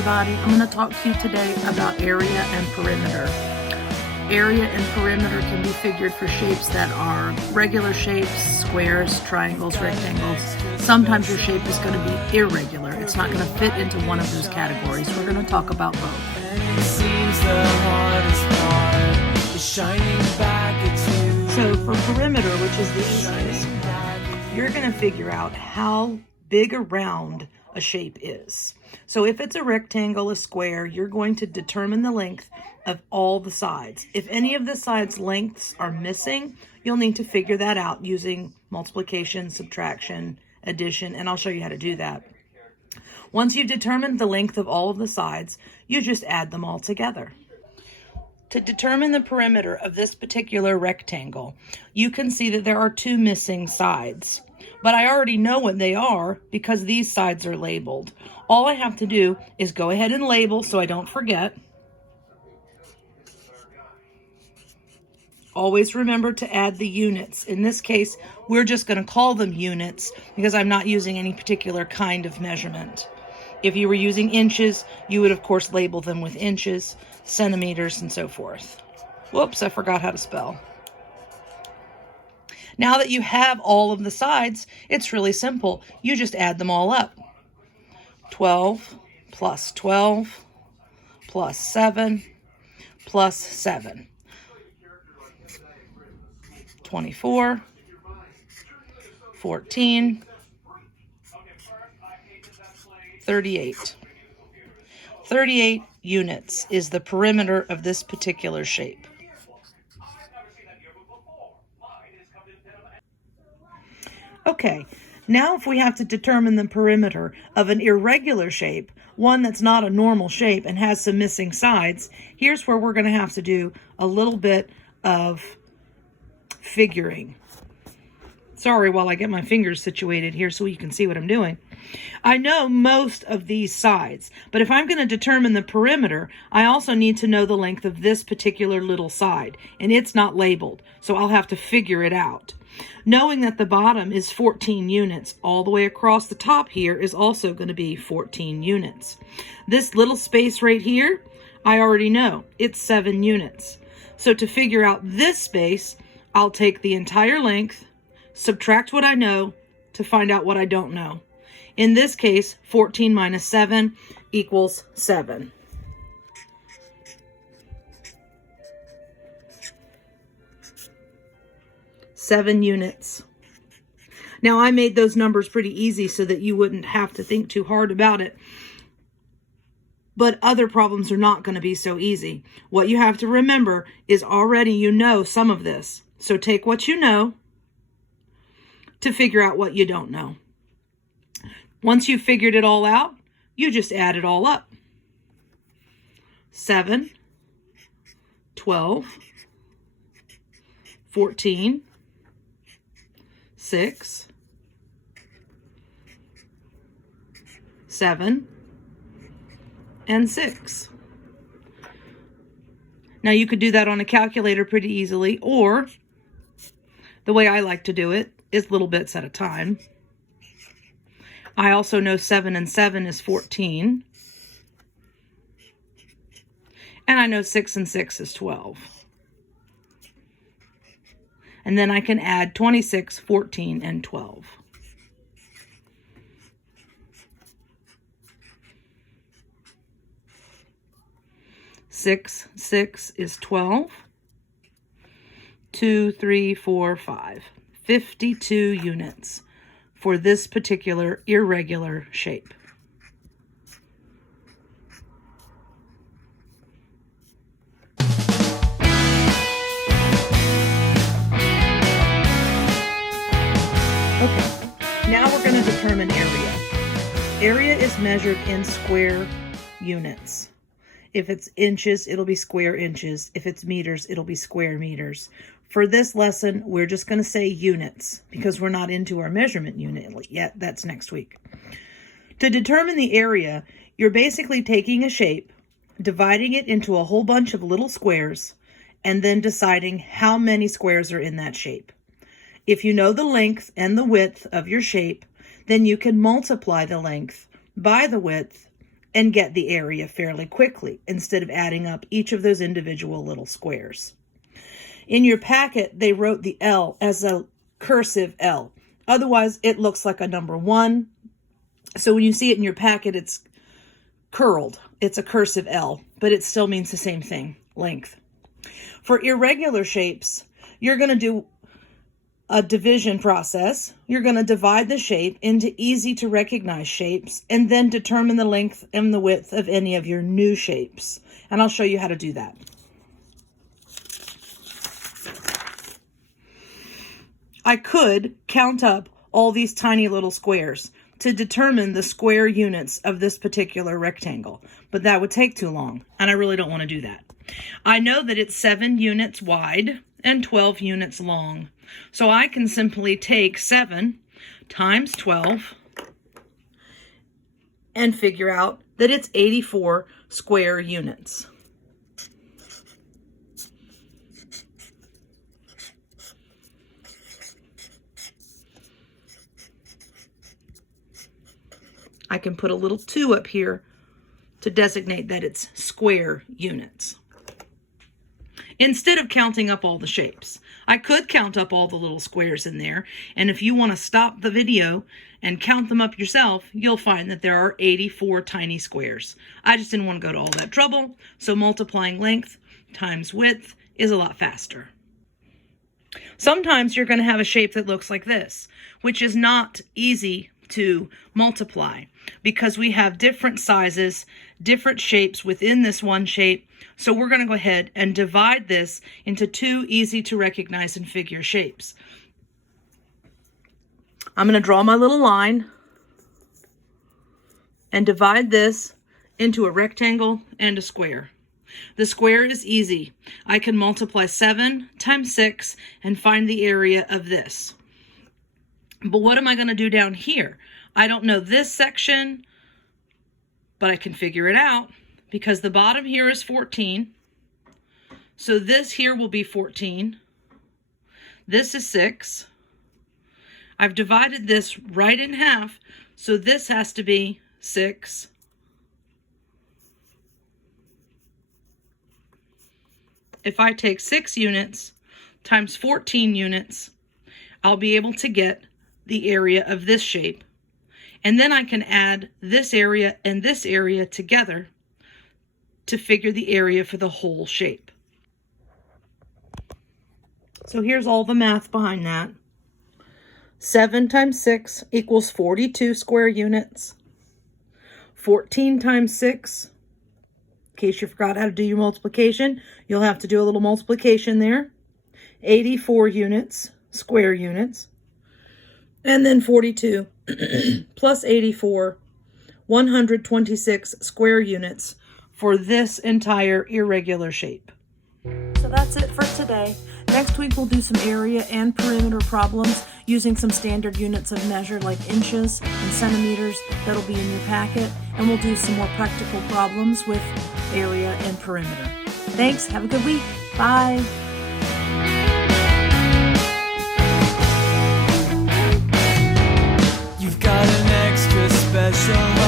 everybody. I'm going to talk to you today about area and perimeter. Area and perimeter can be figured for shapes that are regular shapes, squares, triangles, rectangles. Sometimes your shape is going to be irregular. It's not going to fit into one of those categories. We're going to talk about both. And it seems the hardest part is shining back at you. So for perimeter, which is these guys, you're going to figure out how big around a shape is. So if it's a rectangle, a square, you're going to determine the length of all the sides. If any of the sides' lengths are missing, you'll need to figure that out using multiplication, subtraction, addition, and I'll show you how to do that. Once you've determined the length of all of the sides, you just add them all together. To determine the perimeter of this particular rectangle, you can see that there are two missing sides. But I already know what they are because these sides are labeled. All I have to do is go ahead and label so I don't forget. Always remember to add the units. In this case, we're just going to call them units because I'm not using any particular kind of measurement. If you were using inches, you would of course label them with inches, centimeters, and so forth. Whoops, I forgot how to spell. Now that you have all of the sides, it's really simple. You just add them all up. 12 plus 12 plus 7 plus 7. 24, 14, 38. 38 units is the perimeter of this particular shape. Okay, now if we have to determine the perimeter of an irregular shape, one that's not a normal shape and has some missing sides, here's where we're going to have to do a little bit of figuring. Sorry while I get my fingers situated here so you can see what I'm doing. I know most of these sides, but if I'm going to determine the perimeter, I also need to know the length of this particular little side, and it's not labeled, so I'll have to figure it out. Knowing that the bottom is 14 units, all the way across the top here is also going to be 14 units. This little space right here, I already know, it's 7 units. So to figure out this space, I'll take the entire length, subtract what I know to find out what I don't know. In this case, 14 minus 7 equals 7. Seven units. Now, I made those numbers pretty easy so that you wouldn't have to think too hard about it. But other problems are not going to be so easy. What you have to remember is already you know some of this. So take what you know to figure out what you don't know. Once you've figured it all out, you just add it all up. 7, 12, 14, 6, 7, and 6. Now you could do that on a calculator pretty easily, or the way I like to do it is little bits at a time. I also know 7 and 7 is 14. And I know 6 and 6 is 12. And then I can add 26, 14, and 12. Six is 12. 2, 3, 4, 5. 52 units for this particular irregular shape. Okay, now we're going to determine area. Area is measured in square units. If it's inches, it'll be square inches. If it's meters, it'll be square meters. For this lesson, we're just going to say units because we're not into our measurement unit yet. That's next week. To determine the area, you're basically taking a shape, dividing it into a whole bunch of little squares, and then deciding how many squares are in that shape. If you know the length and the width of your shape, then you can multiply the length by the width and get the area fairly quickly instead of adding up each of those individual little squares. In your packet, they wrote the L as a cursive L. Otherwise, it looks like a number 1. So when you see it in your packet, it's curled. It's a cursive L, but it still means the same thing, length. For irregular shapes, you're going to do a division process. You're going to divide the shape into easy to recognize shapes and then determine the length and the width of any of your new shapes. And I'll show you how to do that. I could count up all these tiny little squares to determine the square units of this particular rectangle, but that would take too long, and I really don't want to do that. I know that it's 7 units wide and 12 units long, so I can simply take 7 times 12 and figure out that it's 84 square units. I can put a little 2 up here to designate that it's square units. Instead of counting up all the shapes, I could count up all the little squares in there, and if you want to stop the video and count them up yourself, you'll find that there are 84 tiny squares. I just didn't want to go to all that trouble, so multiplying length times width is a lot faster. Sometimes you're going to have a shape that looks like this, which is not easy to multiply because we have different sizes, different shapes within this one shape. So we're going to go ahead and divide this into 2 easy to recognize and figure shapes. I'm going to draw my little line and divide this into a rectangle and a square. The square is easy. I can multiply 7 times 6 and find the area of this. But what am I going to do down here? I don't know this section, but I can figure it out because the bottom here is 14. So this here will be 14. This is 6. I've divided this right in half, so this has to be 6. If I take 6 units times 14 units, I'll be able to get the area of this shape. And then I can add this area and this area together to figure the area for the whole shape. So here's all the math behind that. 7 times 6 equals 42 square units. 14 times 6, in case you forgot how to do your multiplication, you'll have to do a little multiplication there. 84 units, square units. And then 42 plus 84, 126 square units for this entire irregular shape. So that's it for today. Next week we'll do some area and perimeter problems using some standard units of measure like inches and centimeters that'll be in your packet, and we'll do some more practical problems with area and perimeter. Thanks, have a good week. Bye. You've got an extra special